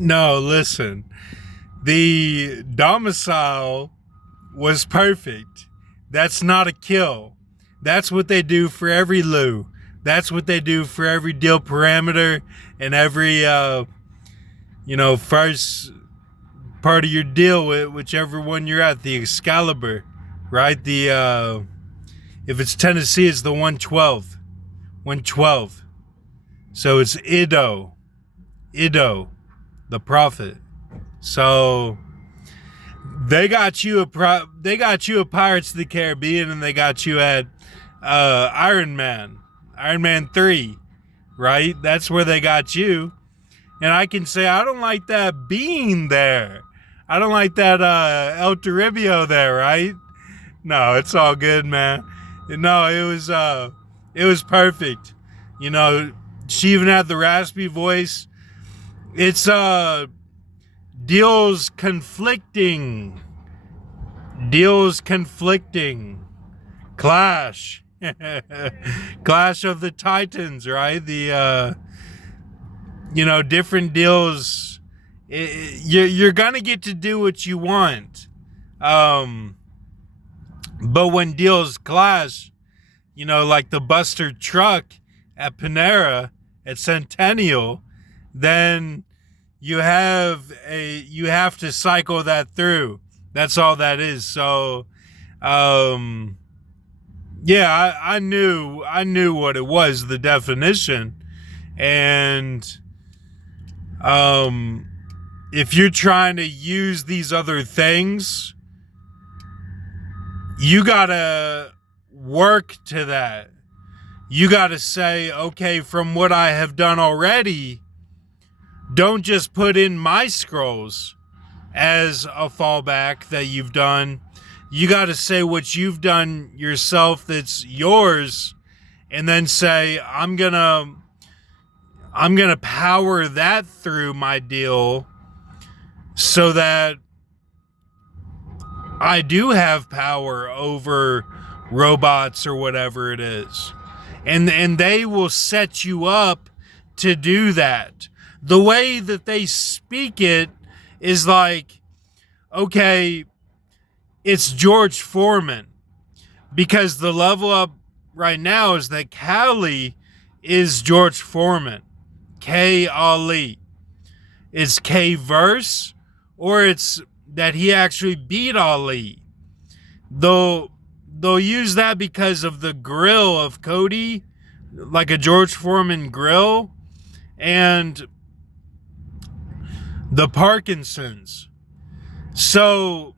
No, listen. The domicile was perfect. That's not a kill. That's what they do for every Lou. That's what they do for every deal parameter and every, first part of your deal with whichever one you're at. The Excalibur, right? If it's Tennessee, it's the 112. 112. So it's Ido, the prophet. So they got you a Pirates of the Caribbean, and they got you at Iron Man 3, right? That's where they got you. And I can say I don't like that bean there. I don't like that El Toribio there, right? No, it's all good, man. No, it was perfect. She even had the raspy voice. It's deals conflicting. Clash. Clash of the Titans, right? The different deals. You're gonna get to do what you want. But when deals clash, like the Buster truck at Panera at Centennial, then you have to cycle that through. That's all that is. So, I knew what it was, the definition. And, if you're trying to use these other things, you gotta work to that. You gotta say, okay, from what I have done already, don't just put in my scrolls as a fallback that you've done. You gotta say what you've done yourself that's yours, and then say, I'm gonna power that through my deal so that I do have power over robots or whatever it is. And they will set you up to do that. The way that they speak it is like, okay, it's George Foreman. Because the level up right now is that Cali is George Foreman. K Ali. It's K verse, or it's that he actually beat Ali. They'll use that because of the grill of Cody, like a George Foreman grill, and the Parkinsons. So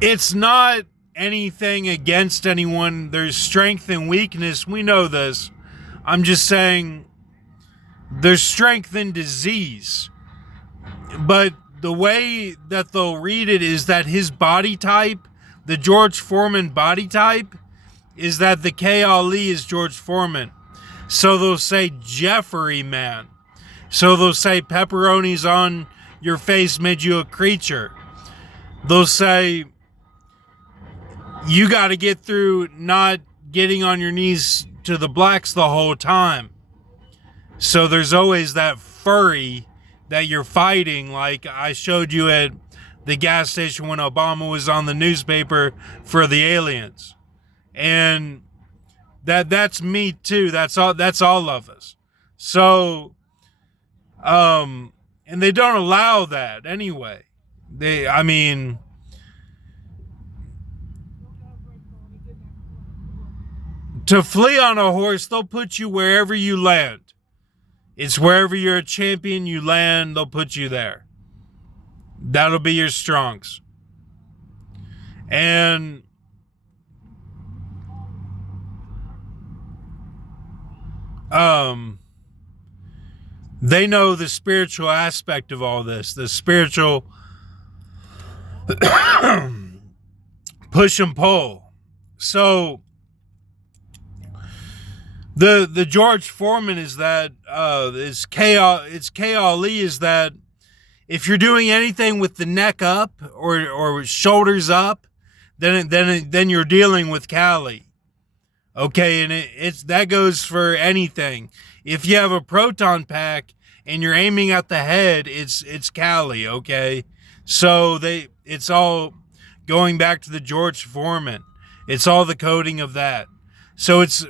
it's not anything against anyone. There's strength and weakness. We know this. I'm just saying there's strength in disease. But the way that they'll read it is that his body type, the George Foreman body type, is that the K Ali is George Foreman. So they'll say Jeffrey Man. So they'll say pepperonis on your face made you a creature. They'll say you got to get through not getting on your knees to the blacks the whole time. So there's always that furry that you're fighting, like I showed you at the gas station when Obama was on the newspaper for the aliens. And that's me too. That's all of us. So and they don't allow that anyway. To flee on a horse, they'll put you wherever you land. It's wherever you're a champion, you land, they'll put you there. That'll be your strongs. And they know the spiritual aspect of all this, the spiritual push and pull. So the George Foreman is that it's K Ali is that if you're doing anything with the neck up or shoulders up, then you're dealing with Cali. Okay, and it's that goes for anything. If you have a proton pack and you're aiming at the head, it's Cali, okay? So it's all going back to the George Foreman. It's all the coding of that. So it's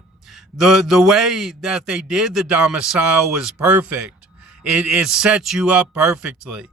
the way that they did the domicile was perfect. It sets you up perfectly.